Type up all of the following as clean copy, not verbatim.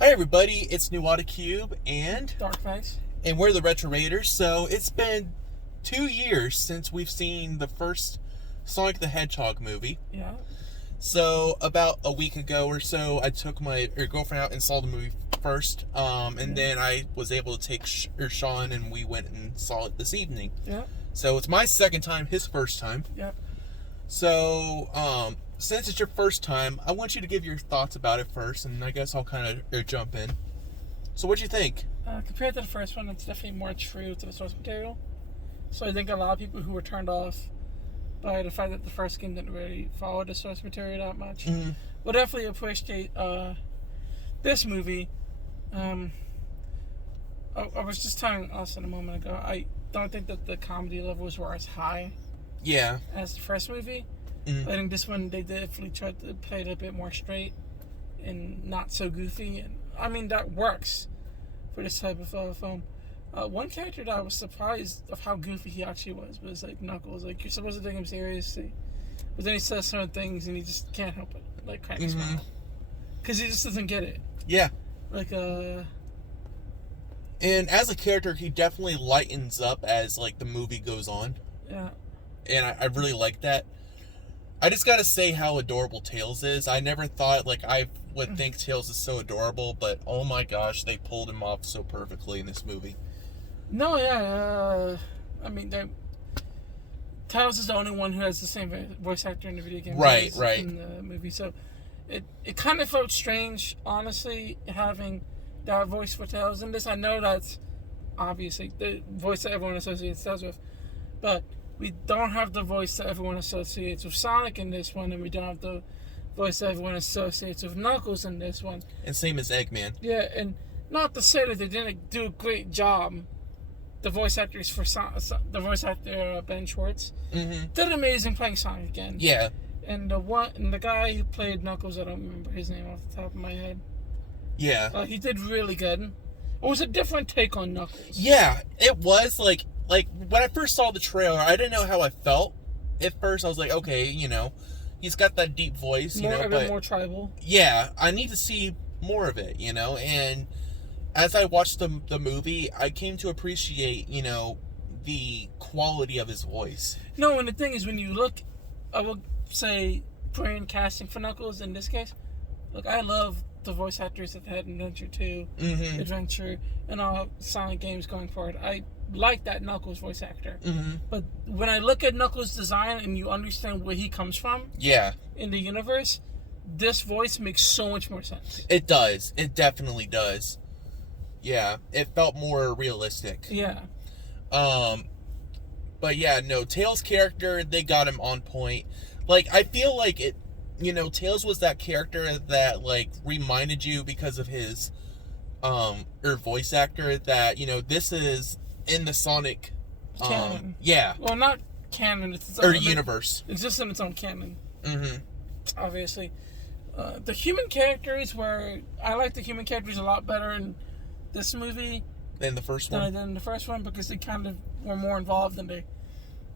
Hi everybody, it's Nuadacube and Darkvice. we're the Retro Raiders. So it's been 2 years since we've seen the first Sonic the Hedgehog movie. Yeah. So about a week ago or so, I took my girlfriend out and saw the movie first, and then I was able to take Sean and we went and saw it this evening. Yeah. So it's my second time, his first time. Yeah. So since it's your first time, I want you to give your thoughts about it first, and I guess I'll kind of jump in. So what'd you think? Compared to the first one, it's definitely more true to the source material. So I think a lot of people who were turned off by the fact that the first game didn't really follow the source material that much will definitely appreciate this movie. I was just telling Austin a moment ago, I don't think that the comedy levels were as high as the first movie. I think this one, they definitely tried to play it a bit more straight and not so goofy. And I mean, that works for this type of film. One character that I was surprised of how goofy he actually was like Knuckles. Like, you're supposed to take him seriously, but then he says certain things and he just can't help it. Like, crack a smile. Because he just doesn't get it. Yeah. Like, And as a character, he definitely lightens up as, like, the movie goes on. Yeah. And I really like that. I just gotta say how adorable Tails is. I never thought, like, I would think Tails is so adorable, but oh my gosh, they pulled him off so perfectly in this movie. No, yeah. I mean, Tails is the only one who has the same voice actor in the video game. Right. In the movie, so it kind of felt strange, honestly, having that voice for Tails in this. I know that's obviously the voice that everyone associates Tails with, but we don't have the voice that everyone associates with Sonic in this one, and we don't have the voice that everyone associates with Knuckles in this one. And same as Eggman. Yeah, and not to say that they didn't do a great job. The voice actors for the voice actor Ben Schwartz did amazing playing Sonic again. Yeah. And the guy who played Knuckles, I don't remember his name off the top of my head. Yeah. He did really good. It was a different take on Knuckles. Yeah, it was like when I first saw the trailer, I didn't know how I felt. At first, I was like, okay, he's got that deep voice, A bit more tribal. Yeah, I need to see more of it, and as I watched the movie, I came to appreciate, the quality of his voice. No, and the thing is, when you look, I will say, brand casting for Knuckles in this case, look, I love the voice actors that had Adventure 2, Adventure, and all Sonic games going forward. I like that Knuckles voice actor. But when I look at Knuckles' design and you understand where he comes from in the universe, this voice makes so much more sense. It does. It definitely does. Yeah, it felt more realistic. Yeah. But yeah, no, Tails' character, they got him on point. Like, I feel like it, Tails was that character that, like, reminded you because of his, voice actor that, this is in the Sonic, canon. Yeah. Well, not canon. It's its own, or universe. It's just in its own canon. Obviously. The human characters I like the human characters a lot better in this movie than the first one. Than I did in the first one, because they kind of were more involved than they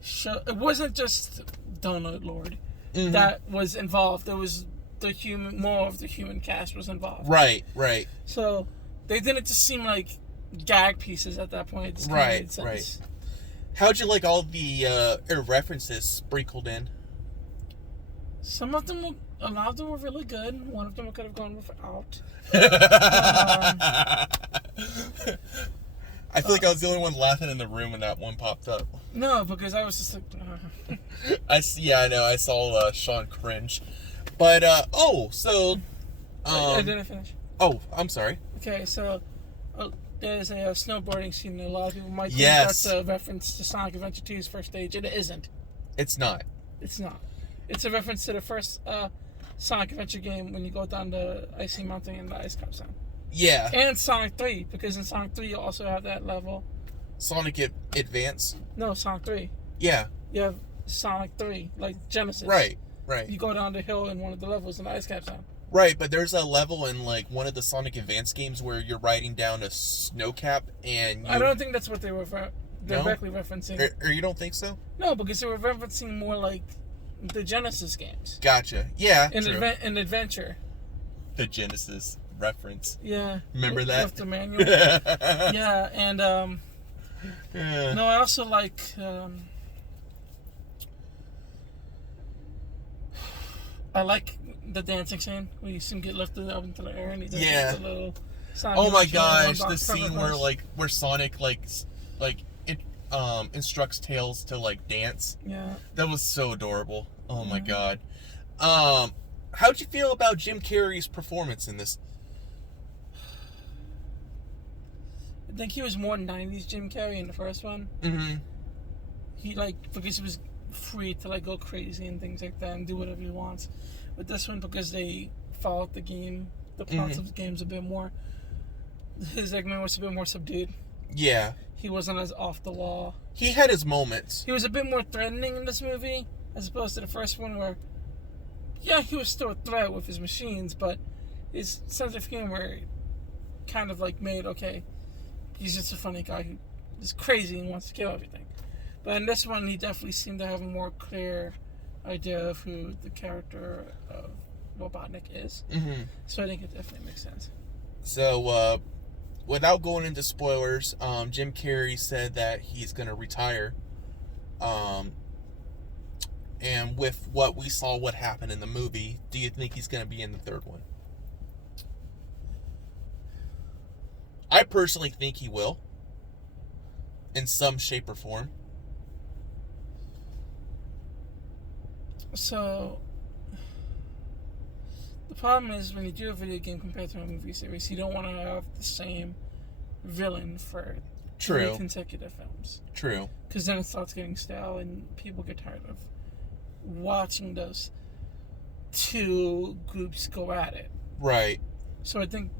show. It wasn't just Donut Lord that was involved. It was more of the human cast was involved. Right. So they didn't just seem like gag pieces at that point. It just kind of made sense. Right. How'd you like all the references sprinkled in? A lot of them were really good. One of them could have gone without. I feel like I was the only one laughing in the room when that one popped up. No, because I was just like... I know. I saw Sean cringe. But, so... I didn't finish. Oh, I'm sorry. Okay, so... there's a snowboarding scene that a lot of people might think that's a reference to Sonic Adventure 2's first stage, and it isn't. It's not. It's not. It's a reference to the first Sonic Adventure game when you go down the icy mountain and the ice comes down. Yeah. And Sonic 3, because in Sonic 3 you also have that level. Sonic Advance? No, Sonic 3. Yeah. You have Sonic 3, like Genesis. Right. You go down the hill in one of the levels and the ice caps down. Right, but there's a level in, like, one of the Sonic Advance games where you're riding down a snow cap and I don't think that's what they were directly referencing. Or you don't think so? No, because they were referencing more like the Genesis games. Gotcha. Yeah. An adventure. The Genesis reference. Yeah. Remember that? With the manual. Yeah, and Yeah. no, I also like the dancing scene where you see him get lifted up into the air and he does the little sound. Oh my gosh, the scene where Sonic like it instructs Tails to like dance. Yeah. That was so adorable. Oh my god. How'd you feel about Jim Carrey's performance in this? I think he was more 90s Jim Carrey in the first one. Mm-hmm. He because he was free to go crazy and things like that and do whatever he wants. But this one, because they followed the game, the plots of the game's a bit more. His segment was a bit more subdued. Yeah. He wasn't as off the wall. He had his moments. He was a bit more threatening in this movie, as opposed to the first one where, yeah, he was still a threat with his machines, but his sense of humor kind of made, okay, he's just a funny guy who is crazy and wants to kill everything. But in this one, he definitely seemed to have a more clear idea of who the character of Robotnik is. Mm-hmm. So I think it definitely makes sense. So, without going into spoilers, Jim Carrey said that he's going to retire. And with what we saw what happened in the movie, do you think he's going to be in the third one? I personally think he will. In some shape or form. So, the problem is when you do a video game compared to a movie series, you don't want to have the same villain for 3 consecutive films. True. Because then it starts getting stale and people get tired of watching those 2 groups go at it. Right. So I think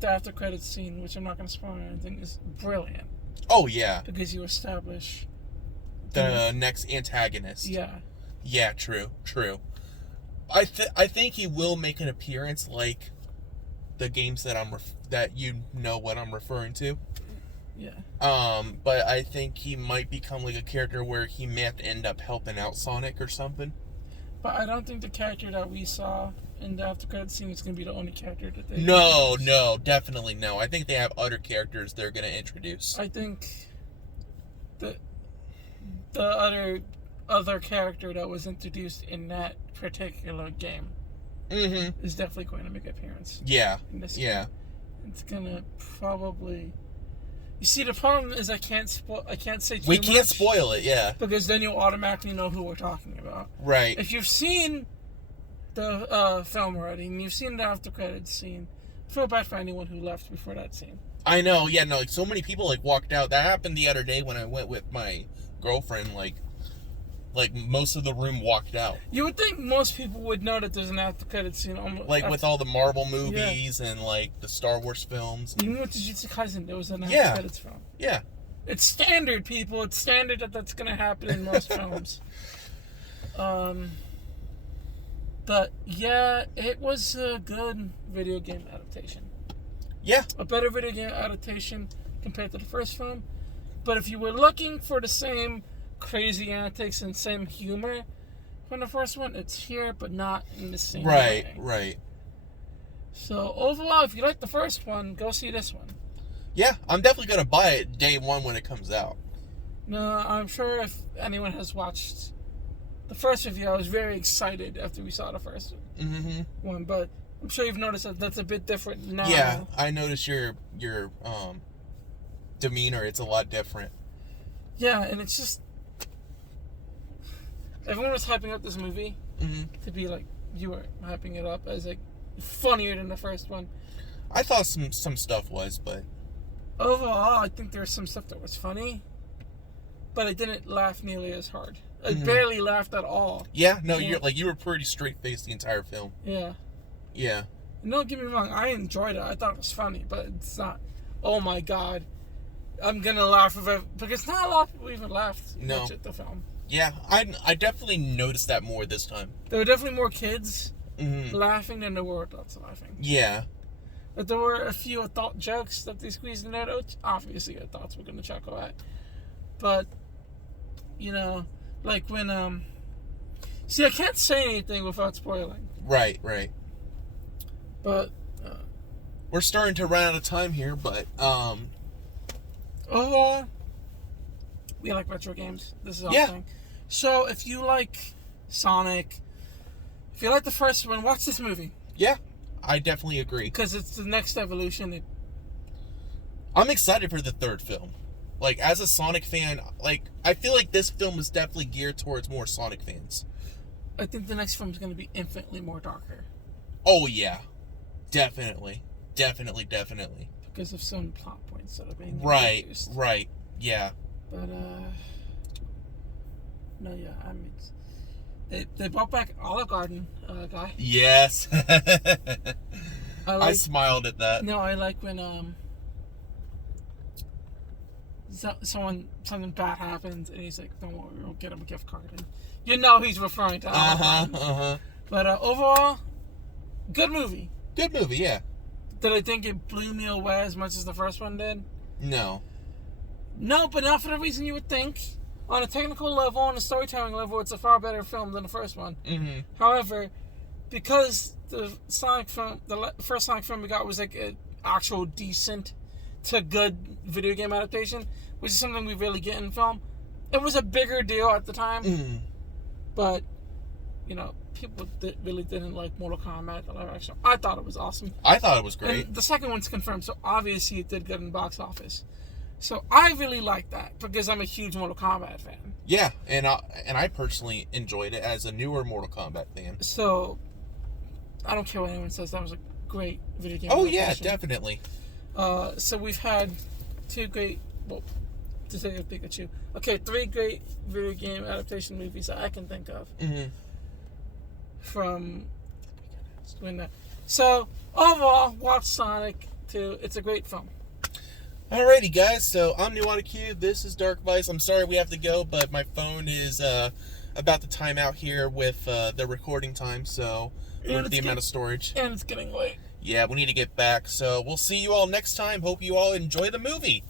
the after credits scene, which I'm not going to spoil or anything, is brilliant. Oh, yeah. Because you establish the next antagonist. Yeah. Yeah, true. I think he will make an appearance like the games that that you know what I'm referring to. Yeah. But I think he might become like a character where he may have to end up helping out Sonic or something. But I don't think the character that we saw in the after credits scene is going to be the only character that they No, definitely no. I think they have other characters they're going to introduce. I think the other character that was introduced in that particular game is definitely going to make an appearance. Yeah. In this game. It's going to probably... You see, the problem is I can't say too much. We can't spoil it, yeah. Because then you'll automatically know who we're talking about. Right. If you've seen the film already, and you've seen the after credits scene, I feel bad for anyone who left before that scene. I know, yeah, no, so many people walked out. That happened the other day when I went with my girlfriend, like most of the room walked out. You would think most people would know that there's an after credits scene. With all the Marvel movies and the Star Wars films. Even with Jujutsu Kaisen, there was an after credits film. Yeah. It's standard, people. It's standard that's going to happen in most films. But yeah, it was a good video game adaptation. Yeah. A better video game adaptation compared to the first film. But if you were looking for the same crazy antics and same humor from the first one, it's here, but not in the same way. Right. So overall, if you like the first one, go see this one. Yeah, I'm definitely going to buy it day one when it comes out. No, I'm sure if anyone has watched the first review, I was very excited after we saw the first one, but I'm sure you've noticed that that's a bit different now. Yeah, I noticed your demeanor. It's a lot different. Yeah, and it's just... Everyone was hyping up this movie to be you were hyping it up as funnier than the first one. I thought some stuff was, but overall, I think there was some stuff that was funny, but I didn't laugh nearly as hard. I barely laughed at all. Yeah, no, you were pretty straight faced the entire film. Yeah. Yeah. Don't get me wrong, I enjoyed it. I thought it was funny, but it's not. Oh my god, I'm gonna laugh because not a lot of people even laughed much at the film. Yeah, I definitely noticed that more this time. There were definitely more kids laughing than there were adults laughing. Yeah. But there were a few adult jokes that they squeezed in there, which obviously adults were going to chuckle at. But, when, see, I can't say anything without spoiling. Right. But, we're starting to run out of time here, but we like retro games. This is our Yeah. thing. So if you like Sonic, if you like the first one, watch this movie yeah, I definitely agree. because it's the next evolution. I'm excited for the third film. Like, as a Sonic fan, like, I feel like this film is definitely geared towards more Sonic fans. I think the next film is going to be infinitely more darker Oh, yeah. Definitely. Definitely. because of some plot points that are being Right, introduced. right. Yeah. But no, yeah, I mean, they brought back Olive Garden guy. Yes. I I smiled at that. No, I like when something bad happens and he's like, "Don't worry, we'll get him a gift card." And you know he's referring to Olive Garden. But overall, good movie. Good movie, yeah. Did I think it blew me away as much as the first one did? No. No, but not for the reason you would think. On a technical level, on a storytelling level, it's a far better film than the first one. Mm-hmm. However, because the Sonic film, the first Sonic film we got was like an actual decent to good video game adaptation, which is something we really get in film. It was a bigger deal at the time, but you know, people really didn't like Mortal Kombat, the live action. I thought it was awesome. I thought it was great. And the second one's confirmed, so obviously it did good in the box office. So I really like that because I'm a huge Mortal Kombat fan. Yeah, and I personally enjoyed it as a newer Mortal Kombat fan. So I don't care what anyone says. That was a great video game. Oh yeah, adaptation. definitely. So we've had two great, well, to say a Pikachu. Okay, 3 great video game adaptation movies that I can think of. Mm-hmm. From when that. So overall, watch Sonic 2. It's a great film. Alrighty, guys. So I'm Nuadacube. This is Darkvice. I'm sorry we have to go, but my phone is about to time out here with the recording time. So with the amount of storage, And it's getting late. yeah, we need to get back. So we'll see you all next time. Hope you all enjoy the movie.